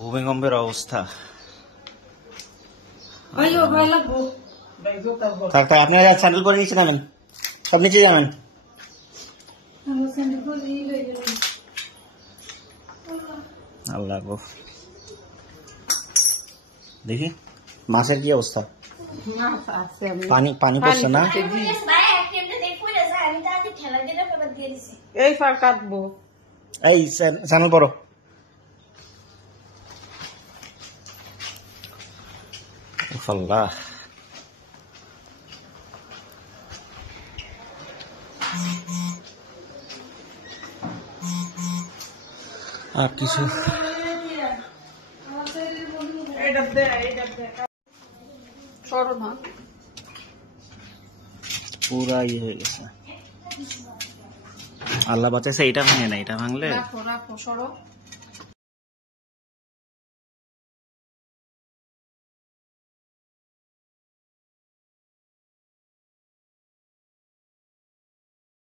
ভূমিকম্পের অবস্থা। আপনারা স্যান্ডেল পরে নিচে নামেন, সব নিচে যাবেন। আল্লাহ গো, দেখি মাছের কি অবস্থা। পানি পানি পড়ছে না? এই ফার কাটবো, এই স্যান্ডেল পরো। আল্লাহ, আর কিছু পুরা ইয়ে হয়ে গেছে। আল্লাহ বাঁচাইছে, এটা ভাঙে না, এটা ভাঙলে রাখো রাখো সরো।